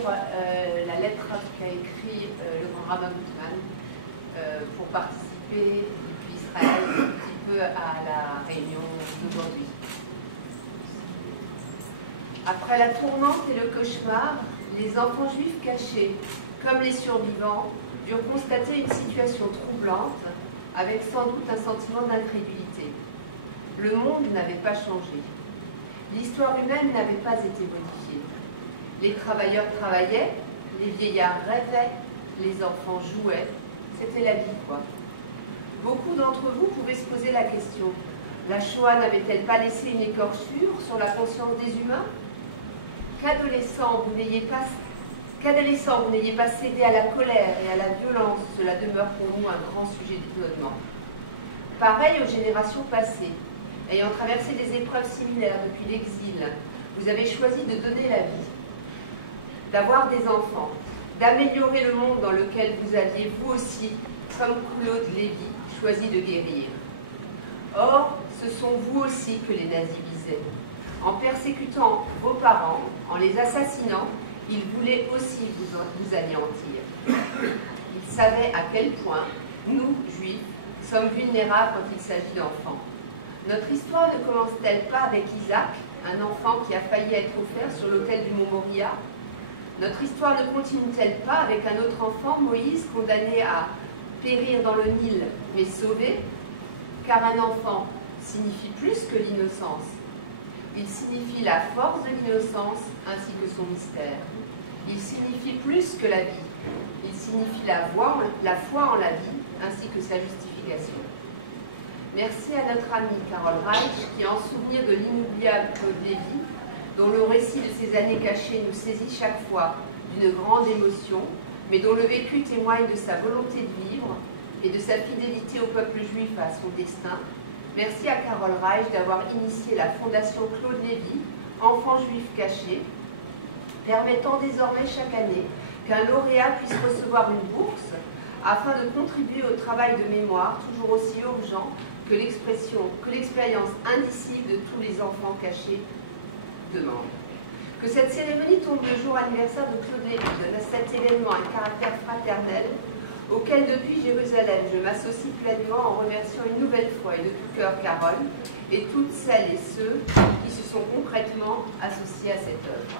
lire la lettre qu'a écrit le grand rabbin Gutman pour participer depuis Israël un petit peu à la réunion d'aujourd'hui. Après la tourmente et le cauchemar, les enfants juifs cachés, comme les survivants, durent constater une situation troublante, avec sans doute un sentiment d'incrédulité. Le monde n'avait pas changé. L'histoire humaine n'avait pas été modifiée. Les travailleurs travaillaient, les vieillards rêvaient, les enfants jouaient. C'était la vie, quoi. Beaucoup d'entre vous pouvaient se poser la question, la Shoah n'avait-elle pas laissé une écorchure sur la conscience des humains? Qu'adolescents, vous n'ayez pas cédé à la colère et à la violence, cela demeure pour nous un grand sujet d'étonnement. Pareil aux générations passées, ayant traversé des épreuves similaires depuis l'exil, vous avez choisi de donner la vie, d'avoir des enfants, d'améliorer le monde dans lequel vous aviez, vous aussi, comme Claude Lévy, choisi de guérir. Or, ce sont vous aussi que les nazis visaient. En persécutant vos parents, en les assassinant, ils voulaient aussi vous anéantir. Ils savaient à quel point, nous, juifs, sommes vulnérables quand il s'agit d'enfants. Notre histoire ne commence-t-elle pas avec Isaac, un enfant qui a failli être offert sur l'autel du mont Moria? Notre histoire ne continue-t-elle pas avec un autre enfant, Moïse, condamné à périr dans le Nil, mais sauvé? Car un enfant signifie plus que l'innocence. Il signifie la force de l'innocence ainsi que son mystère. Il signifie plus que la vie. Il signifie la foi en la vie ainsi que sa justification. Merci à notre amie Carole Reich qui, en souvenir de l'inoubliable Claude Lévy, dont le récit de ses années cachées nous saisit chaque fois d'une grande émotion, mais dont le vécu témoigne de sa volonté de vivre et de sa fidélité au peuple juif à son destin. Merci à Carole Reich d'avoir initié la Fondation Claude Lévy, Enfants juifs cachés, permettant désormais chaque année qu'un lauréat puisse recevoir une bourse afin de contribuer au travail de mémoire toujours aussi urgent que l'expérience indicible de tous les enfants cachés demande. Que cette cérémonie tombe le jour anniversaire de Claude Lévy donne à cet événement un caractère fraternel auquel depuis Jérusalem je m'associe pleinement en remerciant une nouvelle fois et de tout cœur Carole et toutes celles et ceux qui se sont concrètement associés à cette œuvre.